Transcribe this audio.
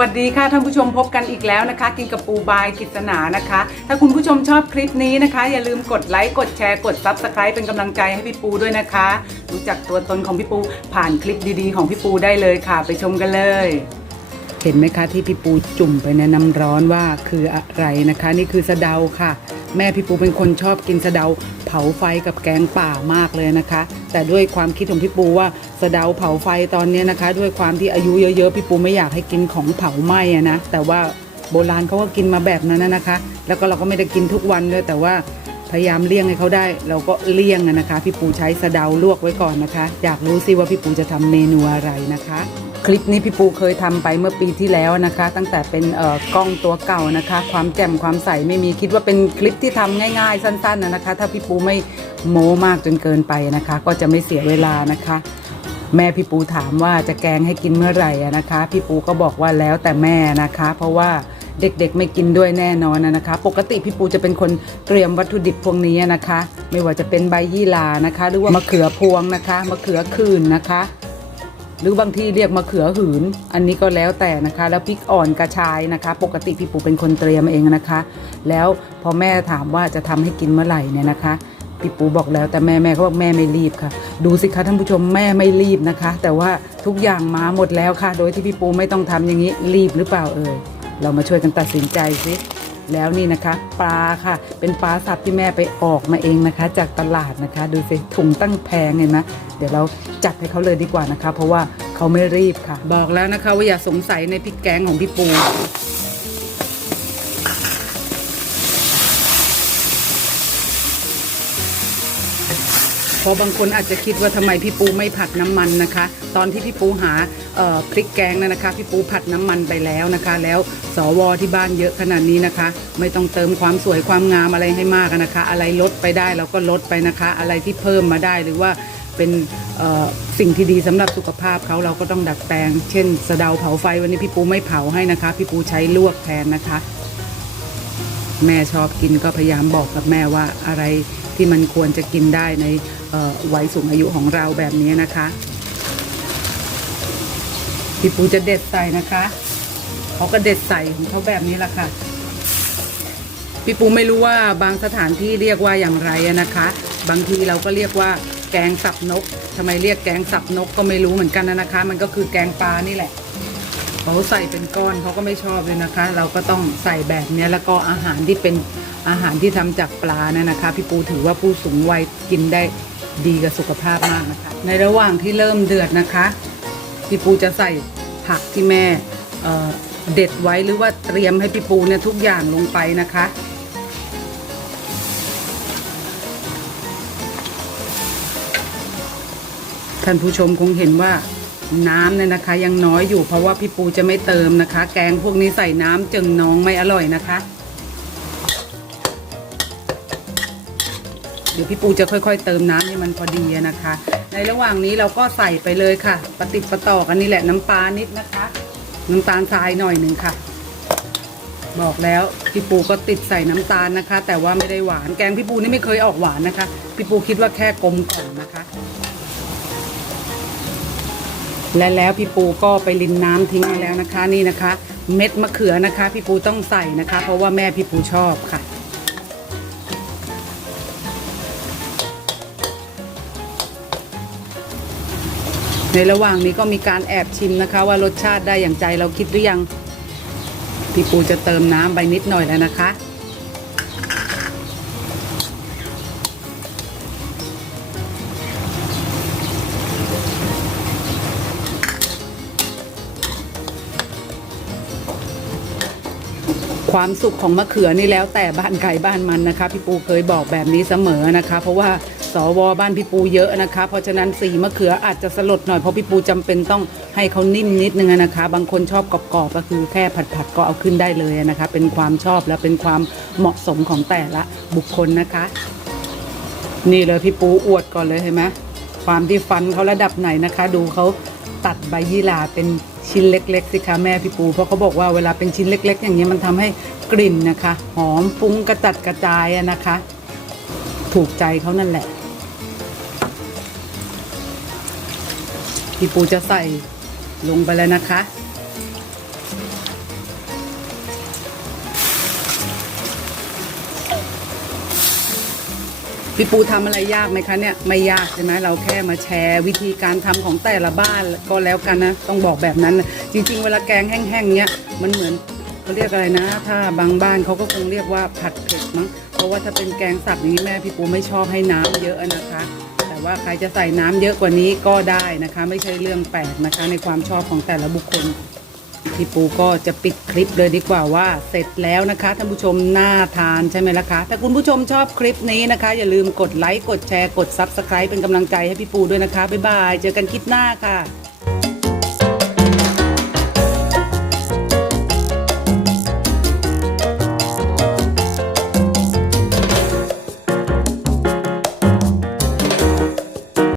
วัสดีค่ะท่านผู้ชมพบกันอีกแล้วนะคะ กินกับปูบายกิษณานะคะ ถ้าคุณผู้ชมชอบคลิปนี้นะคะ อย่าลืมกดไลค์กดแชร์กดซับสไคร b ์เป็นกำลังใจให้พี่ปูด้วยนะคะ รู้จักตัวตนของพี่ปูผ่านคลิปดีๆ ของพี่ปูได้เลยค่ะ ไปชมกันเลย เห็นไหมคะที่พี่ปูจุ่มไปในน้ำร้อนว่าคืออะไรนะคะ นี่คือสะเดาค่ะ แม่พี่ปูเป็นคนชอบกินสะเดา เผาไฟกับแกงป่ามากเลยนะคะ แต่ด้วยความคิดของพี่ปูว่าสะเดาเผาไฟตอนนี้นะคะ ด้วยความที่อายุเยอะๆพี่ปูไม่อยากให้กินของเผาไหม้นะแต่ว่าโบราณเขาก็กินมาแบบนั้นนะคะ แล้วก็เราก็ไม่ได้กินทุกวันด้วยแต่ว่าพยายามเลี่ยงให้เขาได้ เราก็เลี่ยงนะคะ พี่ปูใช้สะเดาลวกไว้ก่อนนะคะ อยากรู้สิว่าพี่ปูจะทำเมนูอะไรนะคะ คลิปนี้พี่ปูเคยทำไปเมื่อปีที่แล้วนะคะ ตั้งแต่เป็นเอ่อกล้องตัวเก่านะคะ ความแจ่มความใสไม่มีคิดว่าเป็นคลิปที่ทำง่าย ๆ สั้นๆนะนะคะ ถ้าพี่ปูไม่โม้มากจนเกินไปนะคะ ก็จะไม่เสียเวลานะคะ แม่พี่ปูถามว่าจะแกงให้กินเมื่อไหร่นะคะ พี่ปูก็บอกว่าแล้วแต่แม่นะคะ เพราะว่าเด็กๆไม่กินด้วยแน่นอนนะคะ ปกติพี่ปูจะเป็นคนเตรียมวัตถุดิบพวกนี้นะคะ ไม่ว่าจะเป็นใบยี่หร่านะคะ หรือว่ามะเขือพวงนะคะมะเขือคืนนะคะ หรือบางที่เรียกมะเขือหืน อันนี้ก็แล้วแต่นะคะ แล้วพริกอ่อนกระชายนะคะ ปกติพี่ปูเป็นคนเตรียมเองนะคะ แล้วพอแม่ถามว่าจะทำให้กินเมื่อไหร่เนี่ยนะคะพี่ปูบอกแล้วแต่แม่แม่เขาบอกแม่ไม่รีบค่ะ ดูสิคะท่านผู้ชมแม่ไม่รีบนะคะ แต่ว่าทุกอย่างมาหมดแล้วค่ะ โดยที่พี่ปูไม่ต้องทำอย่างนี้รีบหรือเปล่าเอ่ยเรามาช่วยกันตัดสินใจสิ แล้วนี่นะคะ ปลาค่ะ เป็นปลาสับที่แม่ไปออกมาเองนะคะ จากตลาดนะคะ ดูสิถุงตั้งแพงเห็นไหมเดี๋ยวเราจัดให้เขาเลยดีกว่านะคะ เพราะว่าเขาไม่รีบค่ะ บอกแล้วนะคะว่าอย่าสงสัยในพริกแกงของพี่ปู เพราะบางคนอาจจะคิดว่าทำไมพี่ปูไม่ผัดน้ำมันนะคะ ตอนที่พี่ปูหาพริกแกงนะนะคะ พี่ปูผัดน้ำมันไปแล้วนะคะ แล้วสวที่บ้านเยอะขนาดนี้นะคะ ไม่ต้องเติมความสวยความงามอะไรให้มากนะคะ อะไรลดไปได้เราก็ลดไปนะคะ อะไรที่เพิ่มมาได้หรือว่าเป็นสิ่งที่ดีสำหรับสุขภาพเขาเราก็ต้องดัดแปลง เช่น สะเดาเผาไฟวันนี้พี่ปูไม่เผาให้นะคะ พี่ปูใช้ลวกแทนนะคะ แม่ชอบกินก็พยายามบอกกับแม่ว่าอะไรที่มันควรจะกินได้ใน วัยสูงอายุของเราแบบนี้นะคะพี่ปูจะเด็ดใส่นะคะเขาก็เด็ดใส่ของเขาแบบนี้แหละค่ะพี่ปูไม่รู้ว่าบางสถานที่เรียกว่าอย่างไรนะคะ บางทีเราก็เรียกว่าแกงสับนกทำไมเรียกแกงสับนกก็ไม่รู้เหมือนกันนะคะ มันก็คือแกงปลานี่แหละเขาใส่เป็นก้อนเขาก็ไม่ชอบเลยนะคะ เราก็ต้องใส่แบบนี้แล้วก็อาหารที่เป็นอาหารที่ทำจากปลาเนี่ยนะคะ พี่ปูถือว่าผู้สูงวัยกินได้ ดีกับสุขภาพมากนะคะ ในระหว่างที่เริ่มเดือดนะคะพี่ปูจะใส่ผักที่แม่เเด็ดไว้หรือว่าเตรียมให้พี่ปูเนี่ยทุกอย่างลงไปนะคะท่านผู้ชมคงเห็นว่าน้ำเนี่ยนะคะ ยังน้อยอยู่เพราะว่าพี่ปูจะไม่เติมนะคะ แกงพวกนี้ใส่น้ำจึงน้องไม่อร่อยนะคะ ดี๋ยวพี่ปูจะค่อย ๆ เติมน้ำให้มันพอดีนะคะ ในระหว่างนี้เราก็ใส่ไปเลยค่ะปฏิดประต่อกันนี่แหละน้ำปลานิดนะคะน้ำตาลทรายหน่อยหนึ่งค่ะ บอกแล้วพี่ปูก็ติดใส่น้ำตาลนะคะ แต่ว่าไม่ได้หวานแกงพี่ปูนี่ไม่เคยออกหวานนะคะ พี่ปูคิดว่าแค่กลมกล่อมนะคะ และแล้วพี่ปูก็ไปรินน้ำทิ้งมาแล้วนะคะ นี่นะคะ เม็ดมะเขือนะคะ พี่ปูต้องใส่นะคะ เพราะว่าแม่พี่ปูชอบค่ะ ในระหว่างนี้ก็มีการแอบชิมนะคะ ว่ารสชาติได้อย่างใจเราคิดหรือยังพี่ปูจะเติมน้ำไปนิดหน่อยแล้วนะคะ ความสุขของมะเขือนี่แล้วแต่บ้านใครบ้านมันนะคะ พี่ปูเคยบอกแบบนี้เสมอนะคะ เพราะว่า สวบ้านพี่ปูเยอะนะคะ เพราะฉะนั้นสีมะเขืออาจจะสลดหน่อยเพราะพี่ปูจำเป็นต้องให้เขานิ่มนิดนึงนะคะ บางคนชอบกรอบๆก็คือแค่ผัดๆก็เอาขึ้นได้เลยนะคะ เป็นความชอบและเป็นความเหมาะสมของแต่ละบุคคลนะคะ นี่เลยพี่ปูอวดก่อนเลยเห็นไหมความที่ฟันเขาระดับไหนนะคะ ดูเขาตัดใบยี่หร่าเป็นชิ้นเล็ก ๆ สิคะแม่พี่ปู เพราะเขาบอกว่าเวลาเป็นชิ้นเล็ก ๆ อย่างนี้มันทำให้กลิ่นนะคะ หอมฟุ้งกระจัดกระจายนะคะ ถูกใจเขานั่นแหละ พี่ปูจะใส่ลงไปแล้วนะคะ พี่ปูทำอะไรยากไหมคะเนี่ยไม่ยากใช่ไหมเราแค่มาแชร์วิธีการทำของแต่ละบ้านก็แล้วกันนะ ต้องบอกแบบนั้นจริง ๆ เวลาแกงแห้งๆเนี่ยมันเหมือนเขาเรียกอะไรนะ ถ้าบางบ้านเขาก็คงเรียกว่าผัดเผ็ดมั้งเพราะว่าถ้าเป็นแกงสับอย่างนี้แม่พี่ปูไม่ชอบให้น้ำเยอะนะคะ ว่าใครจะใส่น้ำเยอะกว่านี้ก็ได้นะคะ ไม่ใช่เรื่องแปลกนะคะ ในความชอบของแต่ละบุคคลพี่ปูก็จะปิดคลิปเลยดีกว่าว่าเสร็จแล้วนะคะท่านผู้ชมน่าทานใช่ไหมล่ะคะ ถ้าคุณผู้ชมชอบคลิปนี้นะคะ อย่าลืมกดไลค์กดแชร์กด Subscribe เป็นกำลังใจให้พี่ปูด้วยนะคะ บ๊ายบาย เจอกันคลิปหน้าค่ะ